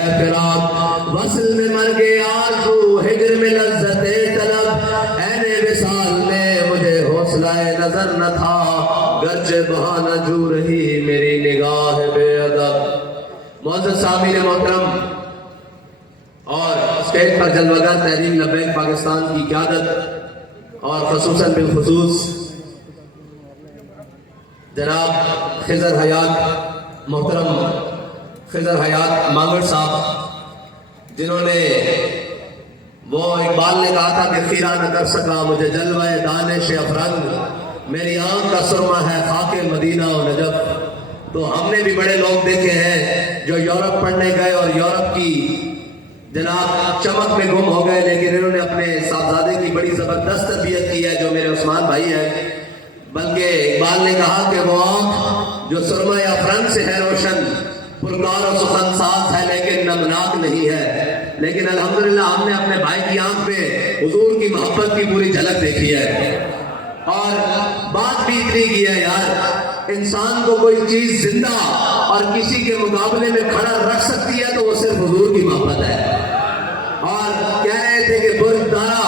فراق وصل میں مر گیا تو ہجر میں لذت طلب عین وصال میں مجھے حوصلہ نظر نہ تھا گرچہ بہانہ جو رہی میری نگاہ بے ادب۔ معزز سامعین محترم اور اسٹیج پر جلوگر تحریک لبیک پاکستان کی قیادت اور خصوصاً بالخصوص جناب خضر حیات محترم خضر حیات مانگڑ صاحب، جنہوں نے وہ اقبال نے کہا تھا کہ خیرہ نہ کر سکا مجھے جلوہ دانش افرنگ، میری آنکھ کا سرما ہے خاک مدینہ و نجف۔ تو ہم نے بھی بڑے لوگ دیکھے ہیں جو یورپ پڑھنے گئے اور یورپ کی جناب چمک میں گم ہو گئے، لیکن انہوں نے اپنے صاحبزادے کی بڑی زبردست تربیت کی ہے جو میرے عثمان بھائی ہیں۔ بلکہ اقبال نے کہا کہ وہ آنکھ جو سرما افرنگ سے ہے روشن، پرکار و سخن ساز ہے لیکن نمناک نہیں ہے، لیکن الحمدللہ ہم نے اپنے بھائی کی آنکھ میں حضور کی محبت کی پوری جھلک دیکھی ہے۔ اور بات بھی اتنی کی ہے یار، انسان کو کوئی چیز زندہ اور کسی کے مقابلے میں کھڑا رکھ سکتی ہے تو وہ صرف حضور کی محبت ہے۔ اور کہہ رہے تھے کہ برج تارا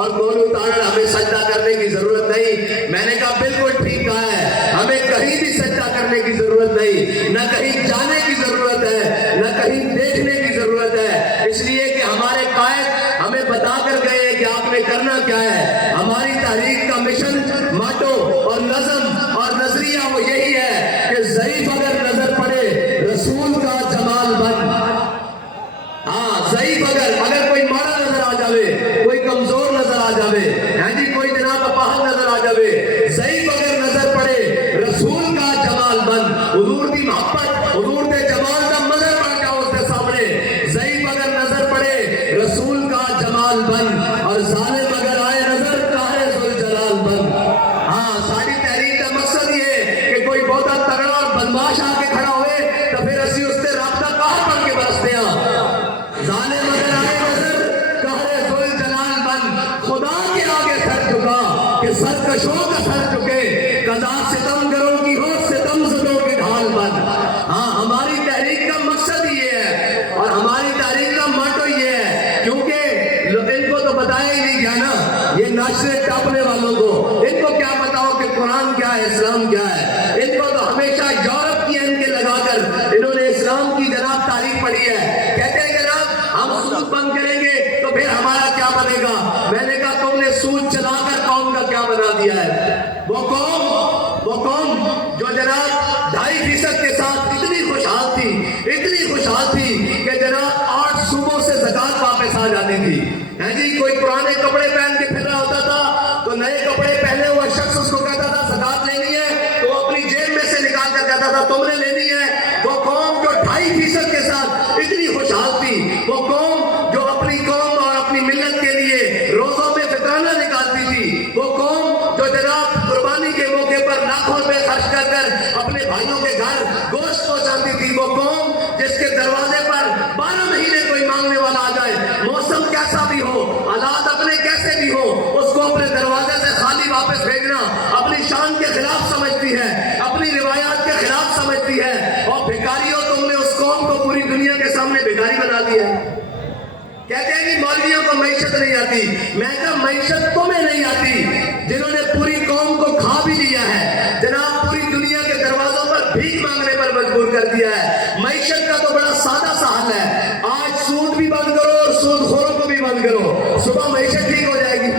اور گولو تارا ہمیں سجدہ کرنے کی ضرورت نہیں، میں نے کہا بالکل ٹھیک کہا ہے، ہمیں کہیں بھی سجدہ کرنے کی ضرورت نہیں، نہ کہیں جانے کی ضرورت ہے نہ کہیں دیکھنے کی ضرورت ہے، اس لیے کہ ہمارے قائد ہمیں بتا کر گئے ہیں کہ آپ نے کرنا کیا ہے۔ ہماری تحریک کا مشن، ماٹو اور نظم اور نظریہ وہ یہی ہے کہ ضعیف اگر نظر پڑے رسول کا جمال بن۔ ہاں ضعیف اگر کوئی مارا نظر آ جاوے، کوئی کمزور نظر آ جاوے، ہاں جی کوئی جناب اپاہج نظر آ جاوے، ضعیف اگر نظر پڑے رسول کا جمال بن۔ حضور دی محبت، حضور دے جمال دا مظہر بن جاؤ اس دے سامنے۔ ضعیف اگر نظر پڑے رسول کا جمال بن، اور ظالم اگر آئے نظر قاہر ذوالجلال بن۔ ہاں ساری تحریک کا مقصد یہ ہے کہ کوئی بہت تگڑا اور بدماش آ کے کھڑا ہوئے تو پھر اسی اس سے رابطہ قاہر بن کے برستے ہیں۔ ظالم اگر آئے نظر قاہر ذوالجلال بن، خدا کے آگے سر جھکا کہ سرکشوں کا سر جھکے، قضا ستم گروں کی ہو ستم زدوں کے ڈھال بن۔ ہاں ہماری تحریک کا مقصد یہ ہے اور ہماری تحریک کا ماٹو یہ ہے، کیونکہ ان کو تو بتایا ہی نہیں گیا نا، یہ ناشرے ٹاپنے والوں کو ان کو کیا پتا ہو کہ قرآن کیا ہے اسلام کیا ہے۔ ان کو تو ہمیشہ یورپ کی ان کے لگا کر انہوں نے اسلام کی جناب تاریخ پڑھی ہے، کہتے ہیں جناب ہم سود بند کریں گے تو پھر ہمارا کیا بنے گا۔ میں نے کہا تم نے سود چلا کر قوم کا کیا بنا دیا ہے۔ وہ قوم جو جناب 2.5% کے ساتھ اتنی خوشحال تھی کہ جناب 8 صوبوں سے زکوٰۃ واپس آ جاتی تھی۔ ہے جی کوئی پرانے کپڑے پہن کے پھر رہا ہوتا تھا تو نئے کپڑے پہنے ہوا شخص اس کو کہتا تھا زکوٰۃ لینی ہے تو وہ اپنی جیب میں سے نکال کر کہتا تھا تم نے لینی ہے۔ وہ قوم جو 2.5% کے ساتھ اتنی خوشحال تھی، وہ قوم جو اپنی قوم اور اپنی ملت کے لیے روزوں میں فطرانہ نکالتی تھی، وہ قوم جو جناب قربانی کے موقع پر لاکھوں روپے خرچ کر کر اپنے بھائیوں کے گھر گوشت پہنچاتی تھی، وہ قوم جس کے دروازے پر 12 مہینے کوئی مانگنے والا آ جائے، موسم کیسا بھی ہو، حالات اپنے کیسے بھی ہو، اس کو اپنے دروازے سے خالی واپس بھیجنا اپنی شان کے خلاف سمجھتی ہے، اپنی روایات کے خلاف سمجھتی ہے۔ اور بھکاریوں تم نے اس قوم کو پوری دنیا کے سامنے بھکاری بنا دیا ہے۔ کہتے ہیں کہ مولویوں کو معیشت نہیں آتی، میں کہا معیشت تمہیں نہیں آتی جنہوں نے پوری قوم کو کھا بھی لیا ہے، جناب پوری دنیا کے دروازوں پر بھیک مانگنے پر مجبور کر دیا ہے۔ معیشت کا تو بڑا سادہ سا حل ہے، آج سود بھی بند کرو اور سود خوروں کو بھی بند کرو، صبح معیشت ٹھیک ہو جائے گی۔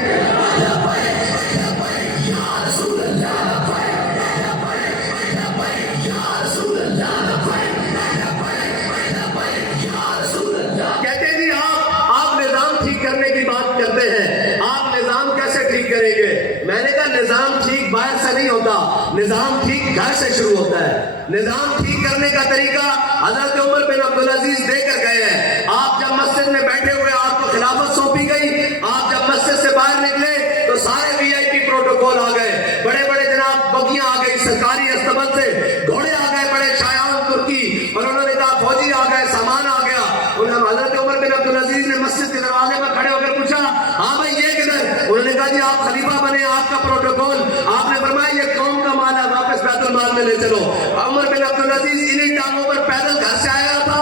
کہتے ہیں جی آپ نظام ٹھیک کرنے کی بات کرتے ہیں، آپ نظام کیسے ٹھیک کریں گے؟ میں نے کہا نظام ٹھیک باہر سے نہیں ہوتا، نظام ٹھیک گھر سے شروع ہوتا ہے۔ نظام ٹھیک کرنے کا طریقہ حضرت عمر بن عبدالعزیز دے کر گئے ہیں۔ آپ جب مسجد میں بیٹھے ہوئے آپ کو خلافت سونپی گئی، آپ جب مسجد سے باہر نکلے تو سارے VIP پروٹوکول آ گئے، بڑے بڑے جناب بگیاں آ گئی سرکاری استبل سے، گھوڑے آ گئے بڑے شایان ترکی، اور انہوں نے کہا فوجی آ گئے، سامان آ گیا۔ حضرت عمر بن عبدالعزیز نے مسجد کے دروازے پر کھڑے ہو کر پوچھا ہاں بھائی یہ کدھر؟ انہوں نے کہا جی آپ خلیفہ بنے، آپ کا پروٹوکول۔ آپ نے فرمایا یہ قوم کا مال ہے، واپس بیت المال میں لے چلو۔ عمر بن عبدالعزیز انہی ٹانگوں پر پیدل گھر سے آیا تھا،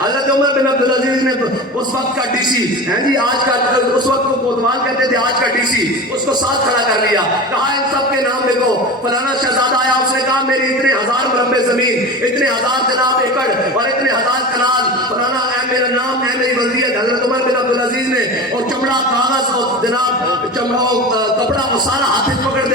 حضرت عمر بن عبد العزیز نے اس وقت کا ڈی سی جی آج کا اس وقت کو کوتوال کہتے تھے آج کا ڈی سی اس کو ساتھ کھڑا کر لیا. کہا ان سب کے نام لکھو. فلانا شہزادہ آیا اس نے کہا میری اتنے ہزار مربع زمین اتنے ہزار جناب ایکڑ اور اتنے ہزار کنال فلانا اے میرا نام اے میری وصیت. حضرت عمر بن عبد العزیز نے اور چمڑا کاغذ اور جناب کپڑا وہ سارا ہاتھ پکڑ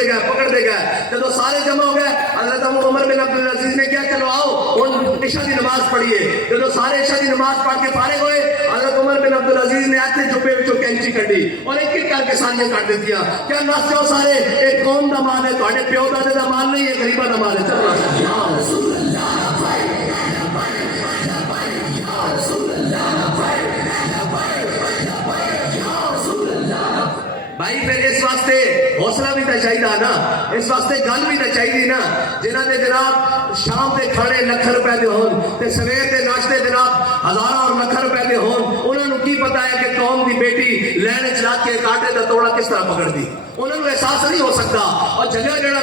دے گئے. جب سارے جمع ہو گئے حضرت عمر بن عبد العزیز نے کیا چلو آؤ اور عشاء کی نماز پڑھیے. جب سارے عشاء کی نماز پڑھ کے فارغ ہوئے حضرت عمر بن عبد العزیز نے ایسے چپے وچوں کینچی کڈی اور ایک ایک کر کے سانیاں کٹ دیتیاں. کیا ناسو سارے ایک قوم دا مال ہے تواڈے پیو دادے دا مال نہیں ہے غریباں دا مال ہے. چلو بھائی پھر اس واسطے حوصلہ بھی تو چاہیے نا, اس واسطے گل بھی تو چاہیے نا. جنہاں دے جناب شام دے کھانے لکھ روپے دے ہون تے سویر دے ناشتے جناب ہزاراں اور لکھ روپے دے ہون, انہاں نوں کی پتہ ہے کہ قوم دی بیٹی لین چ رکھ کے کاٹے دا توڑا کس طرح پکڑ دی. انہوں نے احساس نہیں ہو سکتا. اور جگہ جڑا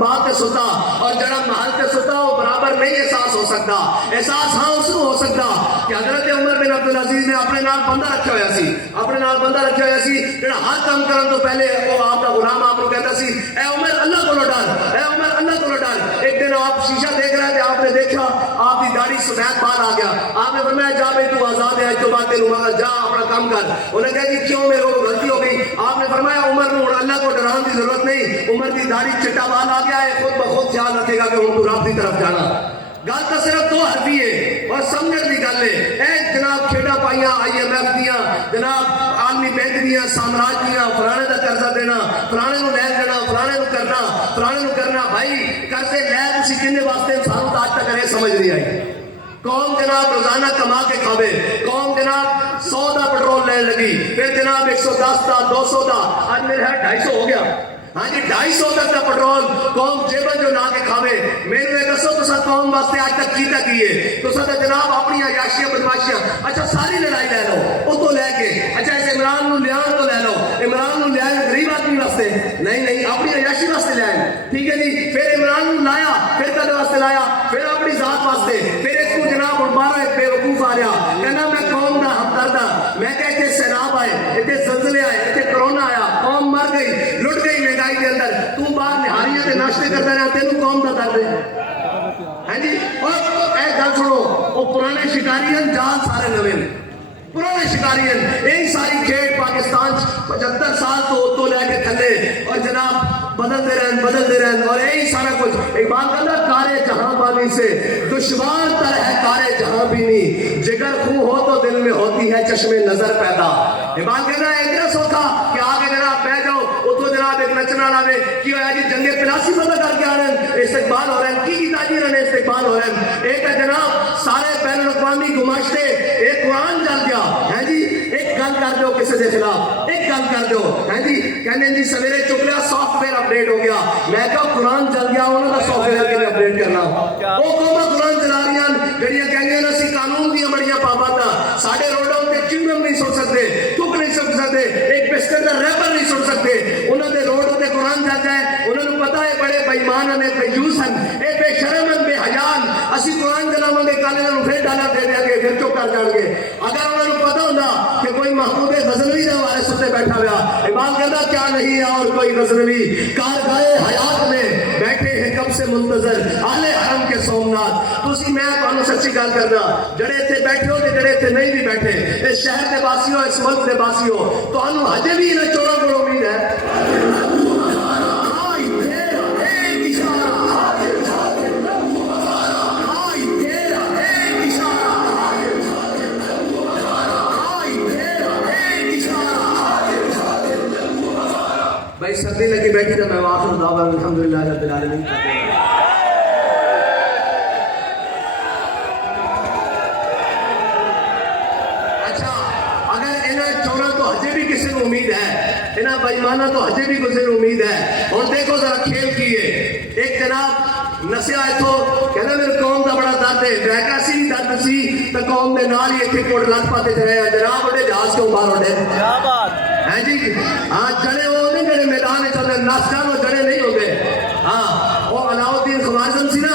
بات تے ستا اور جڑا محل تے ستا وہ برابر نہیں احساس ہو سکتا. احساس ہاں اس کو ہو سکتا کہ حضرت عمر بن عبد العزیز نے اپنے نال بندہ رکھا ہوا سی, اپنے نال بندہ رکھا ہوا سی جڑا ہر کام کرن تو پہلے وہ آپ دا غلام آپ کو کہتا سی اے عمر اللہ کو ڈر, اے عمر اللہ کو ڈر. ایک دن آپ شیشہ دیکھ رہے تھے, آپ نے دیکھا آپ کی داڑھی سفید باہر آ گیا. آپ نے فرمایا جا بھائی تو آزاد ہے آج تو بات تینوں مگر جا اپنا کام کر. انہوں نے کہا جی کیوں میرے کو غلطی ہو گئی. آپ نے فرمایا عمر نو اللہ کو ڈران کی ضرورت نہیں, عمر کی داڑھی چٹا بال آ گیا ہے خود بخود خیال رکھے گا کہ ہم تو رب کی طرف جانا. گل تو صرف دو حرفی ہے اور سمجھنے کی گل ہے. اے جناب کھیڈا پائیاں IMF دیاں جناب عالمی بینک دیاں سامراج دیاں فلانے کا قرضہ دینا فلانے نو لے دینا فلانے نو کرنا فلانے نو کرنا. بھائی قرضے لے تسی کنے واسطے انسان تو آج تک یہ سمجھ نہیں آئی. قوم جناب روزانہ کما کے کھاوے, قوم جناب 100 دا پیٹرول لین لگی, پھر جناب 110 دا 200 دا آج میرے ہے 250 ہو گیا. ہاں جی 250 تک کا پیٹرول قوم جیبن جو لا کے کھاوے. میرے دسو تو قوم واسطے آج تک کیتا کیے تو جناب اپنی عیاشیاں بدماشیاں اچھا ساری لڑائی لے لو وہ تو لے کے اچھا اس عمران نو لیا تو لے لو, عمران نو لیا غریب آدمی واسطے نہیں اپنی عیاشی واسطے لے آئے. ٹھیک ہے جی, پھر عمران نو لایا پھر کدے واسطے لایا پھر اپنی ذات واسطے. پھر اس کو جناب دوبارہ ایک بے وقوف آ رہا کہنا میں قوم دا ہمدرد ہاں, میں کہ اتنے سیلاب آئے اتنے زلزلے آئے اتنے کرونا آیا قوم مر گئی لٹ گئی مہنگائی کے اندر, تو باہر نہاریاں تے ناشتے کرتا رہا تینوں قوم دا درد ہے. ہاں جی اور اے گل سنو وہ پرانے شکاریاں جان سارے نوے پرانے شکاریاں یہی ساری کھیڈ پاکستان 75 سال تو لے کے تھلے اور جناب بدلتے رہن اور یہی سارا کچھ. اقبال کہتا کارے جہاں بانی سے دشوار تر ہے کارے جہاں بینی, جگر خوں ہو تو دل میں ہوتی ہے چشم نظر پیدا. اقبال کہتا ہے اتنا سوکھا کہ آگے جناب بہ جاؤ اتو جناب ایک نچنا لاوے کی ہوا جی جنگے پلاسی پتہ کر کے آ رہے ہیں استقبال ہو رہے ہیں کی تاجی رہے استقبال ہو رہے ہیں. ایک ہے جناب سارے بین الاقوامی گماشتے ایک قرآن جل گیا ہے جی, ایک گل کر دو کسی کے خلاف ایک گل کر دو ہے جی کہنے جی سویرے چک لیا سافٹ ویئر اپڈیٹ ہو گیا. میں کہا قرآن چل گیا انہوں کا سافٹ ویئر کے اپڈیٹ کرنا. وہ قوما قرآن چلا رہی ہیں جڑیاں کہیں گے اسی قانون دیا بڑیاں پابند ہاں, سارے روڈوں پہ چنگم نہیں سن سکتے تھک نہیں سن سکتے ایک بسکٹ کا ریپر نہیں سن سکتے. انہوں نے روڈوں پہ قرآن چل جائے انہوں نے پتا ہے بڑے بےمان ہیں کنجوس ہیں اے بے شرم ہیں بے حیان اسی قرآن چلاواں گے کل انہوں پھر ڈالا دے دیں گے پھر چپ کر جان گے. اگر انہوں نے پتا ہوتا کہ کوئی محمود غزنوی کے ہمارے ستے بیٹھا ہوا اقبال کہتا کیا نہیں ہے اور کوئی غزنوی کارگاہ حیات میں بیٹھے ہیں کب سے منتظر اہل حرم کے سومنات. تسی میں تانوں سچی گل کرنا جڑے اتنے بیٹھے ہو تے جڑے اتنے نہیں بھی بیٹھے اس شہر کے باسی ہو اس ملک کے باسی ہو تانوں ہجے بھی انہاں چوراں کو امید ہے. بھائی سردی لگی بیٹھی تو میں واخر دعوانا الحمدللہ رب العالمین. اچھا اگر انہیں چورا تو ہجے بھی کسی کو امید ہے انہیں بےمانہ تو ہجے بھی کسی کو امید ہے. اور دیکھو ذرا کھیل کیے ایک جناب نسیا اتو کہنا میرے قوم کا بڑا درد ہے میں کہا سی بھی درد سی تو قوم کے نال ہی اتنے کوٹ لگ پاتے چلے ہیں جناب اڈے جہاز کیوں باہر اڈے ہیں جی. ہاں جڑے وہ نہیں میرے میدان چلتے ناسکان وہ جڑے نہیں ہوتے. ہاں وہ علاؤ الدین خوارزم سی نا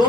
2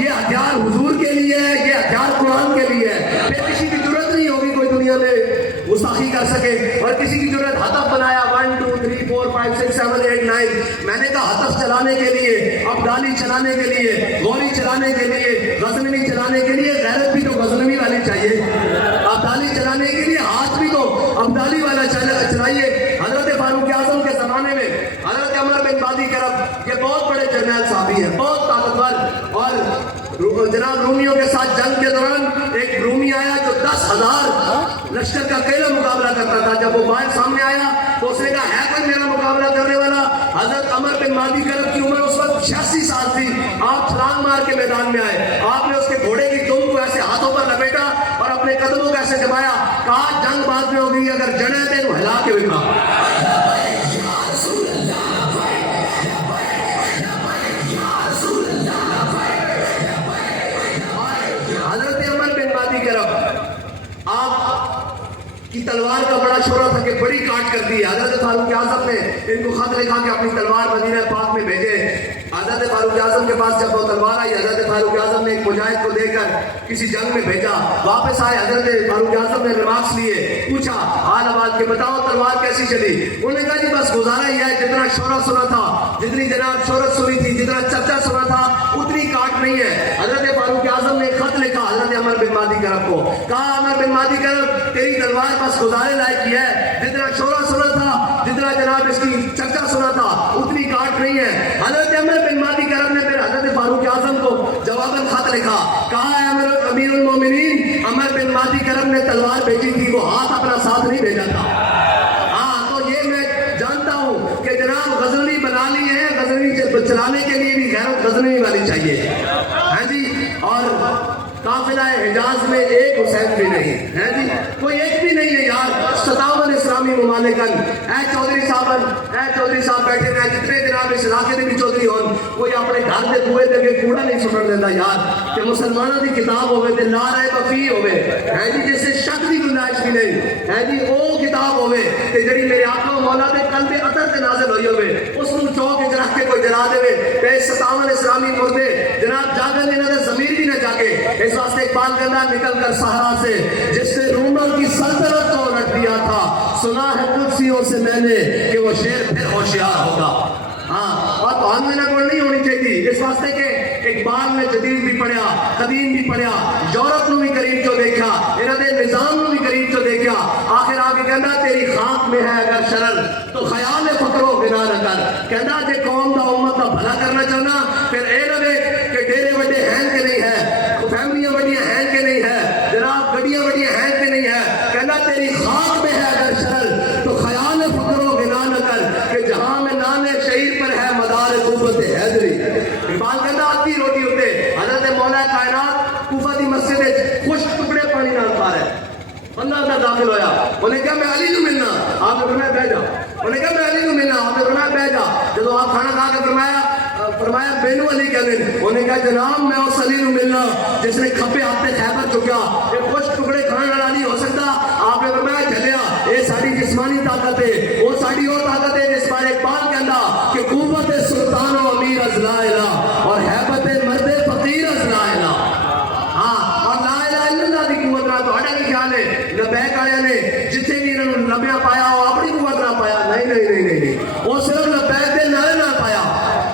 یہ ہتھیار حضور کے لیے ہے، یہ ہتھیار قرآن کے لیے ہے. پھر کسی کی ضرورت نہیں ہوگی کوئی دنیا میں گستاخی کر سکے. اور کسی کی ضرورت ہدف بنایا 1 2 3 4 5 6 7 8 9. میں نے کہا ہدف چلانے کے لیے، ابدالی چلانے کے لیے، غوری چلانے کے لیے، غزنوی چلانے کے لیے غیرت بھی تو غزنوی والی چاہیے. ابدالی چلانے کے لیے ہاتھ بھی تو ابدالی والا چلائیے. حضرت فاروق اعظم کے زمانے میں حضرت عمر بن بادی کرب یہ بہت بڑے جرنیل صحابی ہیں، بہت طاقتور. اور جناب رومیوں کے ساتھ جنگ کے دوران ایک رومی آیا جو 10,000 لشکر کا اکیلا مقابلہ کرتا تھا. جب وہ باہر سامنے آیا تو اس نے کہا ہے کوئی میرا مقابلہ کرنے والا؟ حضرت عمر بن بادی کرب کی عمر اس وقت 86 سال تھی. آپ چھلانگ مار کے میدان میں آئے، آپ نے اس کے گھوڑے کی دم کو ایسے ہاتھوں پر لپیٹا اور اپنے قدموں کو ایسے دبایا، کہا جنگ بعد میں ہوگی، اگر جڑے تھے تو ہلا کے بکھا. کی تلوار کا بڑا شورا تھا کہ بڑی کاٹ کر دی. حضرت فاروق اعظم نے ان کو خط لکھا کہ اپنی تلوار مدینہ پاک میں بھیجے. حضرت فاروق اعظم کے پاس جب وہ تلوار آئی، حضرت فاروق اعظم نے ایک مجاہد کو دے کر کسی جنگ میں بھیجا. واپس آئے، حضرت فاروق اعظم نے ریمارکس لیے، پوچھا حال حوال کہ بتاؤ تلوار کیسی چلی؟ انہوں نے کہا جی بس گزارا ہی ہے، جتنا شورا سنا تھا، جتنی جناب شہرت سنی تھی، جتنا چرچا سنا تھا اتنی کاٹ نہیں ہے. حضرت فاروق اعظم نے ایک خط لکھا حضرت عمر بن مادی کرب کو، کہا عمر بن مادی کرب تیری تلوار بس گزارے لائق کی ہے، جتنا شورا سنا تھا، جتنا جناب اس کی چرچا سنا تھا اتنی کاٹ نہیں ہے. حضرت عمر بن مادی کرب نے پھر حضرت فاروق اعظم کو جواباً خط لکھا، کہا ہے امیر المومنین عمر بن مادی کرب نے تلوار بھیجی تھی، وہ ہاتھ اپنا ساتھ نہیں بھیجا تھا. ہاں تو یہ میں جانتا ہوں کہ جناب غزنوی بنا لی ہے، غزنوی چلانے کے لیے بھی غیرت غزنوی والی چاہیے. ہاں جی. اور قافلہ حجاز میں ایک حسین بھی نہیں ہے جی، کوئی ایک بھی نہیں ہے یار. 57 اسلامی ممالکن اے چودھری صاحب بیٹھے رہے، جتنے جناب اس علاقے دے بھی چودھری ہون، کوئی اپنے گھر دے بوئے دے کے کوڑا نہیں سٹن دیتا یار. کہ مسلمانوں کی کتاب ہوئے تے لا رائے بفی ہوئے ہے جی، جس سے شک دی گنجائش بھی نہیں ہے جی. او کتاب ہوئے تے جڑی میرے آقا مولا دے قلب اطہر تے نازل ہوئی ہوئے، اس نو چوک وچ رکھ کے کوئی جلا دے تے 57 اسلامی مردے جناب جاگن انہاں دے ضمیر بھی نہ جاگے. اس واسطے اقبال کہنا نکل کر صحرا سے جس نے رومر کی سلطنت کو الٹ دیا تھا، سنا ہے کرسیوں سے میں نے کہ وہ شیر پھر ہوشیار ہوگا. ہاں اور توہن میں نہ کوئی نہیں ہونی چاہیے. اس واسطے کہ اقبال نے جدید بھی پڑھیا، قدیم بھی پڑھیا، یورپ نو بھی قریب چو دیکھا، انہاں دے نظام نو بھی قریب چو دیکھا. آخر آگے کہنا تیری خاک میں ہے اگر شرر تو خیال فکر و بنا نہ کر. کہنا جے قوم دا امت دا بھلا کرنا چاہنا پھر اے نہ دیکھ کہ ڈیرے وڈے ہیں کہ نہیں ہے، فیملیاں بڑیاں ہیں کہ نہیں ہے، جناب گڈیاں بڑیاں ہیں کہ نہیں ہے. کہنا تیری خاک میں ہے اگر شرر تو خیال فکر و بنا نہ کر کہ جہاں میں نان شہید پر ہے مدار قوت حیدری. اقبال کہنا آتی روٹی ہوتے حضرت مولا کائنات کوفہ دی مسجد خوش ٹکڑے پانی نال پا رہے. بندہ اندر داخل ہویا، انہیں کہا میں علی کو ملنا، آپ نے فرمایا بیٹھ جا. انہیں کہا میں علی کو ملنا، آپ نے فرمایا بیٹھ جا. جب آپ کھانا کھا کے فرمایا بینو علی کہنے، انہیں کہا جناب میں اس علی کو ملنا جس نے کھپے ہفتے خیبر چکیا، ایک خوش ٹکڑے کھانے والا نہیں ہو سکتا. آپ نے فرمایا جھلیا یہ ساری جسمانی طاقت ہے، وہ ساری وہ طاقت ہے جس پر اقبال کہنا کہ قوت سلطان و امیر از لا الہ اور حیبت مرد فقیر از لا الہ. ہاں اور لا الہ الا اللہ دی قوت نہ تو ہٹا کی خیال ہے لبیک آیا نے جتنے بھی انہوں نے لبیا پایا وہ اپنی قوت نہ پایا. نہیں وہ صرف لبیک دے نعرے نہ پایا.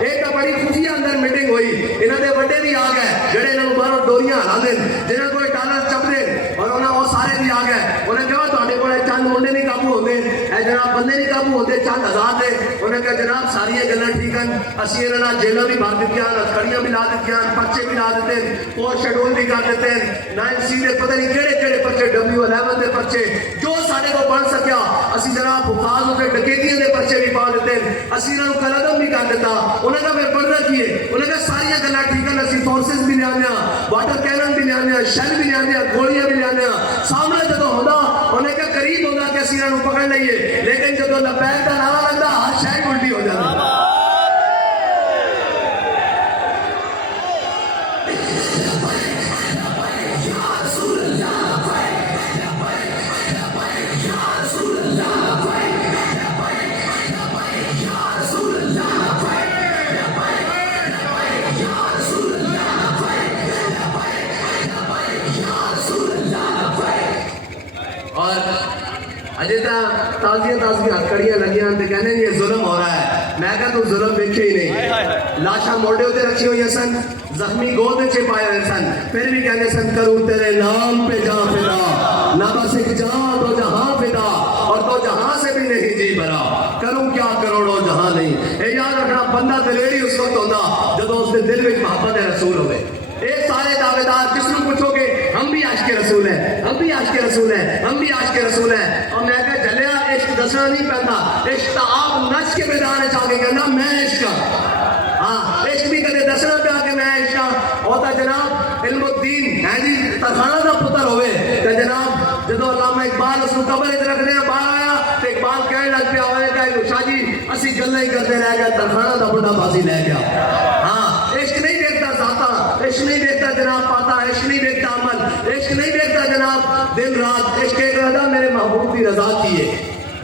ایک بڑی خفیہ اندر میٹنگ ہوئی، انہوں نے بڑے بھی آ گئے جڑے انہوں باہر ڈوریاں ہلا دیں، جنہوں کوئی ڈالر چپ دیں، اور انہوں وہ سارے بھی آ گئے. انہیں کہا تھوڑے کو چند منڈے نہیں قابو ہوتے، اے جناب بندے نہیں قابو ہوتے، چند ہزار دے. انہیں کہا جناب ساری گلاں ٹھیک ہیں، اسی انہوں نے جیلوں بھی بھر دیتی ہیں، کڑیاں بھی لا دیتی ہیں، پرچے بھی لا دیتے ہیں، پوسٹ شیڈول بھی کر دیتے ہیں، 9C دے پتہ نہیں کہڑے پرچے، W11 دے پرچے جو سارے کو بن سکیا اسی جناب حفاظ ہوتے ڈکیتیاں دے پرچے بھی پا دیتے ہیں، اسی انہوں نے قلعدم بھی کر دیتا. انہوں نے پھر پڑھنا کیے، انہوں نے ساری گلاں ٹھیک ہیں، اسی فورسز بھی لیانے واٹر کینن بھی لیانے، شیل بھی لیانے، گولیاں بھی لیانے. سامنے جدو ہوتا انہیں کہا قریب ہوتا کہ اسی انہوں پکڑ لئیے، لیکن جدو لبیک کا نعرہ لگتا ہر شاید الٹی ہو جاتا. تازیاں ہتکڑیاں لگیاں تے کہنے یہ ظلم ہو رہا ہے. میں کہا تو ظلم دیکھے ہی نہیں. لاشاں موڑے ہوتے رکھی ہوئی سن, زخمی گود چے پائے ہوئے سن, پھر بھی کہنے سن کروں تیرے نام پہ جان فدا, نہ بس ایک جان تو جہاں فدا, اور تو جہاں سے بھی نہیں جی بھرا, کروں کیا کروڑوں جہاں نہیں. اے یاد رکھنا بندہ دلیری اس وقت ہوتا جب اس کے دل میں محبت رسول ہوئے. ایک سارے دعوے دار جس کو پوچھو گے ہم بھی عاشق رسول ہیں, ہم بھی عاشق رسول ہیں, ہم بھی عاشق رسول ہیں. اور میں کہا جلیا عشق دسنا نہیں پہنتا, عشق آپ نچ کے میدان چاہ کے کہنا میں عشق, ہاں عشق بھی کدے دسنا پیا کہ میں عشق ہوتا. جناب علم الدین ہے جی ترخانہ کا پتر ہوئے کہ جناب جدو علامہ اقبال اس کو قبر ادھر رکھنے باہر آیا تو اقبال کہنے لگ پیا ہوئے کہ شاہ جی اسی گلیں ہی کرتے رہ گئے, ترخانہ کا بڑا بازی لے گیا. ہاں عشق نہیں دیکھتا ذاتا, عشق نہیں دیکھتا جناب پاتا, عشق نہیں دیکھتا عمل, عشق نہیں دیکھتا جناب دن رات. عشق ایک رہا میرے محبوب کی رضا کیے.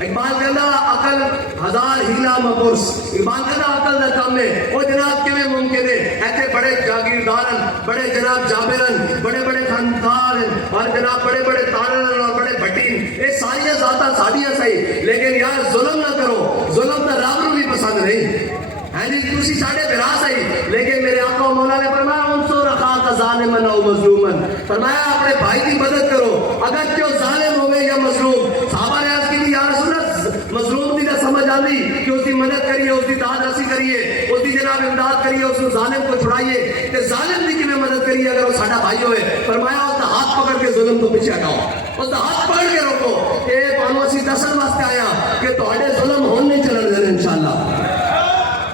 اقبال کہنا عقل ہزار ہیلا مپرس, اقبال کہنا عقل دا کم ہے وہ جناب کیویں ممکن ہے. ایسے بڑے جاگیردارن, بڑے جناب جابرن, بڑے بڑے خاندان اور جناب بڑے بڑے تارن اور بڑے بھٹین, یہ ساری ذاتاں ساڈیاں صحیح, لیکن یار ظلم نہ کرو, ظلم تو رب نو بھی پسند نہیں ہے جی. تسی ساڈے بھرا صحیح, لیکن میرے آقا مولا نے فرمایا انصر اخاک ظالما او مظلوما, فرمایا اپنے بھائی کی مدد کرو اگر کیوں ظالم ہوئے یا مظلوم. صحابہ نے عرض کی یا رسول اللہ مظلوم دی نہ سمجھ آندی کہ اس کی مدد کریے, اس کی داد رسی کریے, اس کی جناب امداد کریے, اس کو ظالم کو چھڑائیے. کہ ظالم دی کی مدد کریے اگر وہ ساڈا بھائی ہوئے, فرمایا اس کا ہاتھ پکڑ کے ظلم کو پیچھے ہٹاؤ, اس کا ہاتھ پکڑ کے روکو. کہ تانوں اسی دسن واسطے آیا کہ تہاڈے ظلم ہون نہیں چلن دینے انشاءاللہ.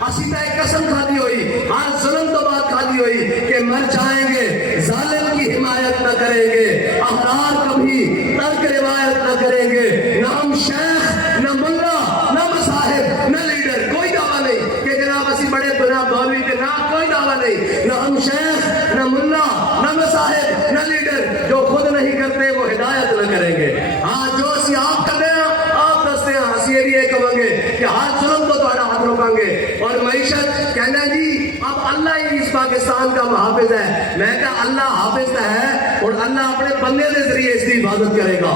اسی طرح ایک قسم کھا دی ہوئی, ہر ظلم تو بات کھا دی ہوئی کہ مر جائیں گے ظالم کی حمایت نہ کریں گے, احرار کبھی ترک روایت نہ کریں گے. نہ ہم شیخ نہ ملا نہ مصاحب نہ لیڈر, کوئی دعویٰ نہیں کہ جناب اسی بڑے بنا مولوی کے نام, کوئی دعویٰ نہیں. نہ ہم شیخ نہ ملا نہ مصاحب نہ لیڈر, جو خود نہیں کرتے وہ ہدایت نہ کریں گے. ہاں جو اسی آپ کر رہے ہیں آپ دستے ہیں, اسی یہ کہیں گے کہ ہر ظلم کو تہاڈا ہاتھ روکیں گے. اور معیشت کہنا جی اب اللہ ہی اس پاکستان کا محافظ ہے. میں کہا اللہ حافظ ہے اور اللہ اپنے بندے کے ذریعے اس کی حفاظت کرے گا.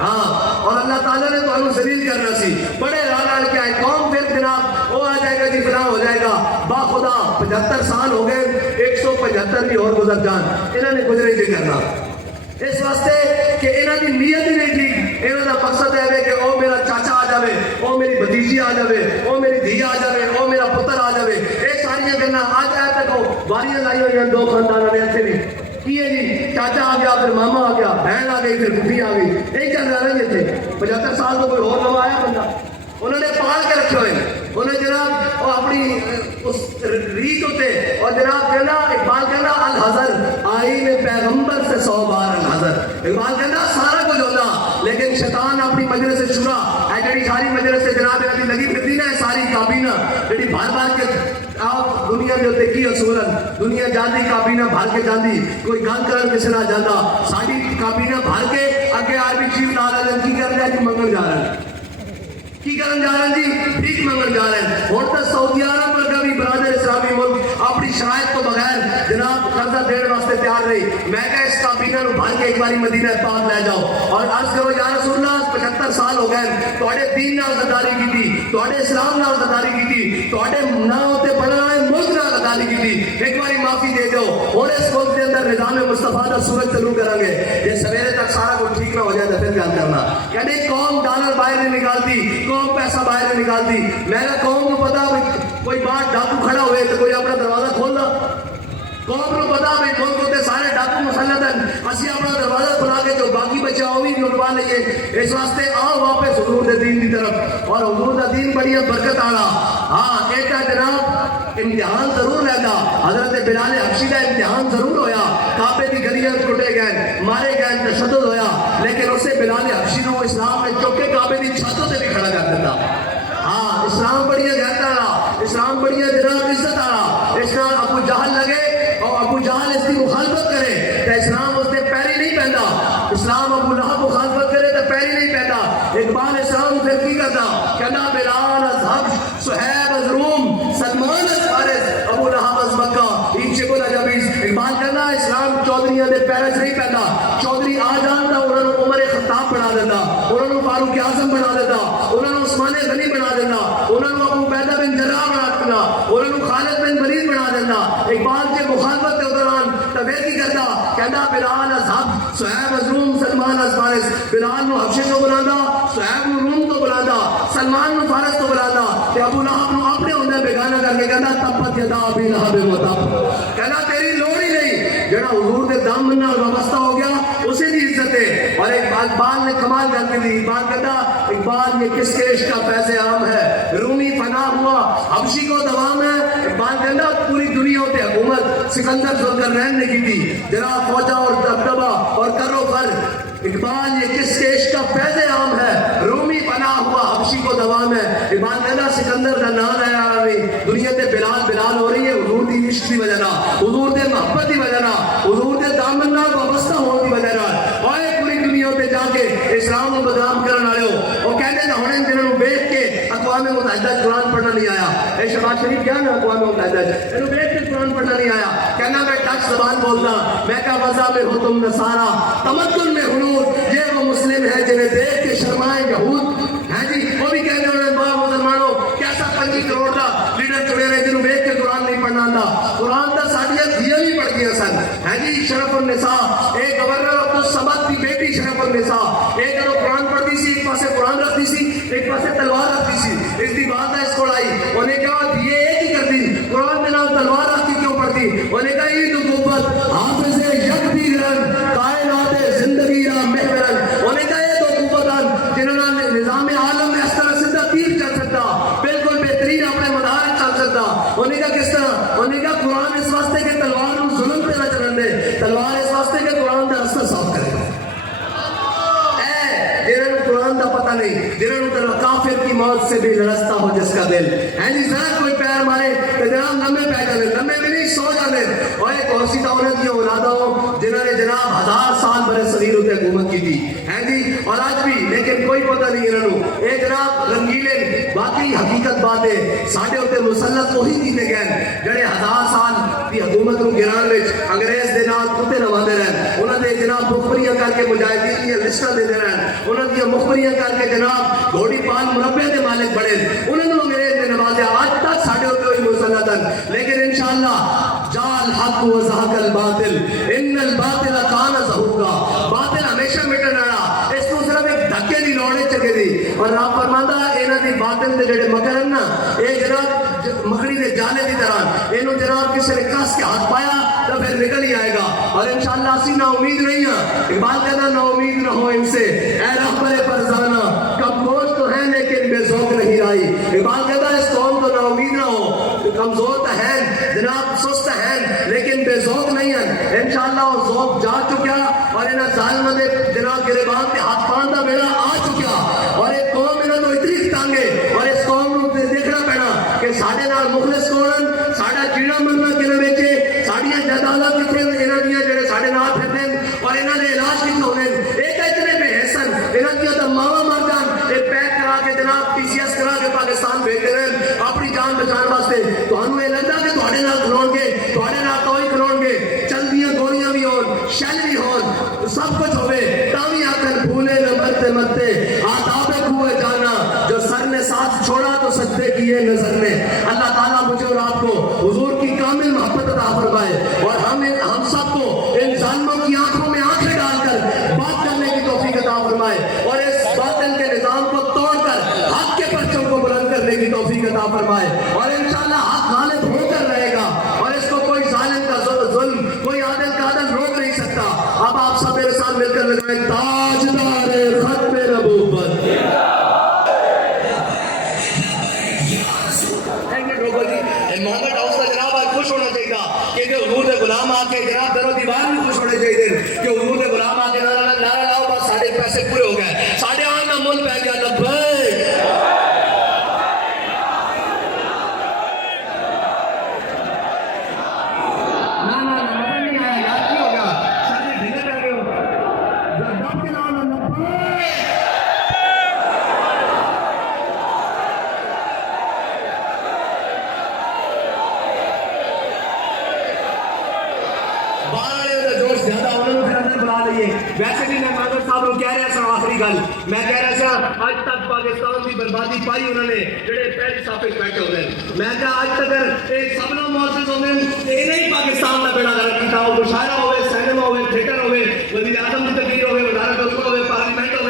ہاں اور اللہ تعالیٰ نے تو ہمیں ذلیل کرنا سی, بڑے رال کے آئے قوم, پھر جناب وہ آ جائے گا جی فلاں ہو جائے گا. با خدا 75 سال ہو گئے, 175 بھی اور گزر جان, انہوں نے گزرے نہیں کرنا اس واسطے کہ انہوں کی نیت ہی نہیں ٹھیک. انہوں کا مقصد ہے کہ او میرا چاچا آ جائے, او میری بھتیجی آ جائے, او میری دھی آ جائے, او میرا پتر آ جائے. یہ ساری گلاں آج آئے تک باریاں لائی ہوئی ہیں دو خاندانوں نے اتنے بھی کی ہے جی, چاچا آ گیا پھر ماما آ گیا, بہن آ گئی پھر پھوپھی آ گئی. یہی چل رہا ہے اتنے 75 سال تو کوئی اور نواں آیا بندہ, انہوں نے پال کے رکھے ہوئے, انہیں جناب وہ اپنی اس ریت ہوتے. اور جناب کہنا اقبال کہنا الحذر آئین پیغمبر سے 100 بار الحذر. اقبال کہنا سارا کچھ ہوتا لیکن شیطان اپنی مجلس شورا ہے جڑی ساری مجلس سے جناب ابھی لگی پھرتی نا, ساری کابینہ جڑی بھر بھر کے آپ دنیا کے اتنے کی اصولن دنیا جاندی کابینہ بھر کے جاندی, کوئی گل کرن کسی نہ جاتا, ساری کابینہ بھر کے اگے آرمی چیف لا رہے ہیں, کی کر رہے ہیں کہ منگل جا رہے ہیں, کی کرن جا رہے ہیں جی بھیک منگل جا رہے ہیں. اور تو سعودی عرب پر کبھی برادر اسلامی ملک اپنی شرائط تو بغیر جناب قرضہ دینے واسطے تیار نہیں. میں کہا اس کابینہ نو بھر کے ایک باری مدینہ پاک لے جاؤ اور عرض کرو یا رسول اللہ 75 سال ہو گئے تواڈے دین نال غداری کیتی, تواڈے اسلام نال غداری کیتی, تواڈے نہ ہوتے پڑھن والے ملک نال غداری کیتی, ایک باری معافی دے دو. اور اس ملک کے اندر نظام مصطفیٰ کا سورج شروع کریں گے. یہ سویرے تک سارا کچھ ٹھیک نہ ہو جائے تو پھر گل کرنا. یعنی قوم ڈالر باہر نہیں نکالتی, قوم پیسہ باہر نہیں نکالتی. میں نے قوم کو پتا کوئی باہر ڈاکو کھڑا ہوئے تو کوئی اپنا دروازہ کھول دا, قوم کو پتا بھی کون کو سارے ڈاکو مسلط ہیں, اسی اپنا دروازہ کھلا کے جو باقی بچے وہ بھی لٹوا لئیے. اس واسطے آؤ واپس حضور دے دین کی طرف, اور حضور دا دین بڑی برکت آنا. ہاں ایک جناب امتحان ضرور رہتا, حضرت بلال حبشی کا امتحان ضرور ہویا, کعبے کی گلیاں ٹوٹے گئے, مارے گئے, تشدد ہویا, لیکن اسے بلال حبشی کو اسلام میں چوکے کعبے کی چھتوں سے بھی کھڑا کر دیتا. ہاں اسلام بڑی غیرت والا, اسلام بڑی جناب عزت والا. اسلام ابو جہل لگے اور ابو جہل اس کی مخالفت کرے تو اسلام اس نے پیری نہیں پہنتا, اسلام ابو لہب مخالفت کرے تو پیری نہیں پہنتا. اقبال اسلام پھر کی کرتا, کہنا بلال از حبش, صہیب از روم, سلمان از فارس, ابو لہب از مکہ, ایچے کو نجابیز. اقبال کہنا اسلام چودھریاں دے پیرس نہیں پہنتا, چودھری آ جانتا انہوں نے عمر خطاب بنا دیتا, انہوں نے فاروق اعظم بنا دیتا, بلال نو حبشے تو بلاندا، صہیب نو روم تو بلاندا، سلمان نو فارس تو بلاندا، تے ابو لہب نو اپنے ہوندے بیگانہ کر کے کہندا تبت یدا ابی لہب و تب، کہندا تیری لوڑ ہی نہیں، جڑا حضور دے دامن نال وابستہ ہو گیا اسے دی عزت ہے۔ اور ایک اقبال نے کمال کر کے دی، اقبال کہتا اقبال یہ کس کے عشق کا فیض عام ہے، رومی فنا ہوا حبشی کو دوام ہے۔ اقبال کہتا پوری دنیا ہوتے حکومت سکندر ذوالقرنین نے کی تھی، جرا فوجہ اور دبدبہ اور کرو فر، اقبال یہ کس کے عشق کا فیض عام ہے، رومی فنا ہوا حبشی کو دوام ہے۔ اقبال کہتا سکندر کا نام ہے آمی دنیا تے بلال بلال ہو رہی ہے حضور دی عشق دی وجہ نہ، حضور دے محبت دی وجہ نہ، حضور دے دامن نال وابستہ ہونے دی وجہ نہ۔ اور پوری دنیا تے جا کے اسلام کو بدنام کرن والے ہو، وہ کہتے ہیں ہن جنہاں نوں دیکھ کے اقوام متحدہ قرآن پڑھنا نہیں آیا، اے شہباز شریف کیا نا اقوام متحدہ انہوں دیکھ کے قرآن پڑھنا نہیں آیا، کہنا میں ڈچ زبان بولتا، میں کہا وضع میں ہو تم نصارا تمدن میں ہنود، یہ وہ مسلم ہے جنہیں دیکھ کے شرمائے یہود ہیں جی۔ وہ بھی کہنے والے بڑا مسلمانوں کیسا 25 کروڑ کا لیڈر چڑے رہے جنہوں دیکھ کے قرآن نہیں پڑھنا آتا، قرآن کا ساڑیاں دیا بھی پڑھ گیا سن ہیں جی۔ شرف النساء ایک گورنر عبد الصمد کی بیٹی شرف النساء ایک جب قرآن پڑھتی سی ایک پاسے قرآن رکھتی سی ایک پاسے تلوار رکھتی سی، اس کی بات ہے اس کو لائی انہیں کہا یہ ایک ہی کرتی قرآن کے نام تلوار رکھ کے کیوں پڑھتی، انہیں کہا عید قوت حافظ یک دیرن کائنات زندگی را محورن، انہیں کہا یہ دو قوتان جنہوں نے نظام عالم میں اس طرح سیدھا تیر چل سکتا بالکل بہترین اپنے مدار چل سکتا، انہیں کہا کس طرح، انہیں کہا قرآن اس واسطے کہ تلوار نو ظلم پہ نہ چلن دے، تلوار اس واسطے کہ قرآن کا راستہ صاف کرے۔ جنہوں قرآن کا پتہ نہیں، جنہوں کافر کی موت سے بھی لرزتا ہو جس کا دل ہے جی، ذرا کوئی پیر مارے کہ جناب لمبے پہ جانے، لمبے بھی نہیں سو جانے۔ اور ایک اور سی عورت کی اولادہ ہو جنہوں نے جناب 1000 سال برے صغیر ہوتے حکومت کی تھی ہے جی، اور آج بھی لیکن کوئی پتہ نہیں انہوں اے جناب رنگیلے باقی حقیقت بات ہے ساڑھے ہوتے مسلط وہی کیتے گئے جڑے 1000 سال کی حکومت کو گران وچ انگریز دے نال کتے نواندے رہن، انہوں نے جناب مخبریاں کر کے مجاہدین دی لسٹاں دے رہن، انہوں نے مخبریاں کر کے جناب گھوڑی پان مربع دے مالک بڑے، انہوں نے انگریز نے نوازے، آج تک ساڑھے ہوتے ہوئی مسلطن، لیکن انشاءاللہ جال حق و زہق الباطل ان الباطل کان زہوقا، باطل ہمیشہ مٹن والا، اس کو صرف ایک دھکے دی لوڑ چکے دی۔ اور رب فرماندا انہاں دی باطل دے جڑے مگر ہیں نا اے جناب مکڑی دے جالے دی طرح، اینو جناب کسی نے کس کے ہاتھ پایا تو پھر نکل ہی آئے گا، اور انشاءاللہ اسی نا امید نہیں ہیں۔ اقبال کہنا نا امید نہ ہو ان سے اے رہبر فرزانہ، کم گوشت تو ہے لیکن بے ذوق نہیں رائی، اقبال کہتا ہے اس قوم تو نا امید نہ ہو، کمزور تو ہے جناب سست ہے لیکن بے ذوق نہیں ہے، انشاءاللہ وہ ذوق جا چکا اور انہاں ظالموں دے جناب گریبان تے ہاتھ پان دا بیڑا آ چکا، اور ایک قوم انہاں تو اتنی تانگے، اور اس قوم نو دیکھنا پینا کہ ساڈے نال مخلص کون، ساڈا جیڑا مرنا کنے وچ، ساڈیاں جائیداداں کتھے انہاں دیاں جڑے ساڈے نال پھردے اور انہاں دے علاج کتھے ہوندے، ایک اتنے بے حسن انہاں دیاں تے ماواں مر جان، اے پیک کرا کے جناب پی سی ایس کرا کے پاکستان بھیجتے رہن اپنی جان بچان واسطے، تانوں اے لگدا کہ تہاڈے نال کھلون گے، تہاڈے نال کوئی کھلون گے، چلدیاں گولیاں بھی ہون، شیل بھی ہون، سب کچھ ہوے تاں وی آکھن بھولے نہ مرتے مرتے آداب کوئے جانا، جو سر نے ساتھ چھوڑا تو سجدے کیے نظر نے۔ اللہ تعالیٰ مجھے اور آپ کو حضور کی کامل محبت عطا فرمائے، اور ہم سب کو ان ظالموں کی آنکھوں میں آنکھیں ڈال کر بات کرنے کی توفیق عطا فرمائے، اور اس باطل کے نظام کو توڑ کر حق کے پرچم کو بلند کرنے کی توفیق عطا فرمائے، اور انشاءاللہ حق غالب ہو کر رہے گا، اور اس کو کوئی ظالم کا ظلم کوئی عادل کا عدل روک نہیں سکتا۔ اب آپ سب میرے ساتھ مل کر لگائیں تاجدار ختم نبوت۔ محمد ہاؤس کا جناب آج خوش ہونا چاہیے کہ حضور کے غلام آ کے جناب در و دیوار بھی خوش ہونے چاہیے کہ حضور کے غلام آ کے نعرہ لاؤ بس ساڑھے پیسے پورے ہو گئے، ساڑھے آن کا مل پہ گیا لبیک۔ ویسے بھی میں مانگل صاحب کو کہہ رہا سا آخری گل میں کہہ رہا سا آج تک پاکستان کی بربادی پائی انہوں نے جڑے پہلی صاف بیٹھے ہوئے میں کہا آج تک ایک سب لوگ معزز ہوئے یہ نہیں پاکستان کا بیڑا غرق کیتا، وہ مشاعرہ ہوئے، سینما ہوئے، تھیٹر ہوئے، وزیر اعظم کی تقریر ہوئے، وزارت الخلا ہوئے، پارلیمنٹ ہوئے،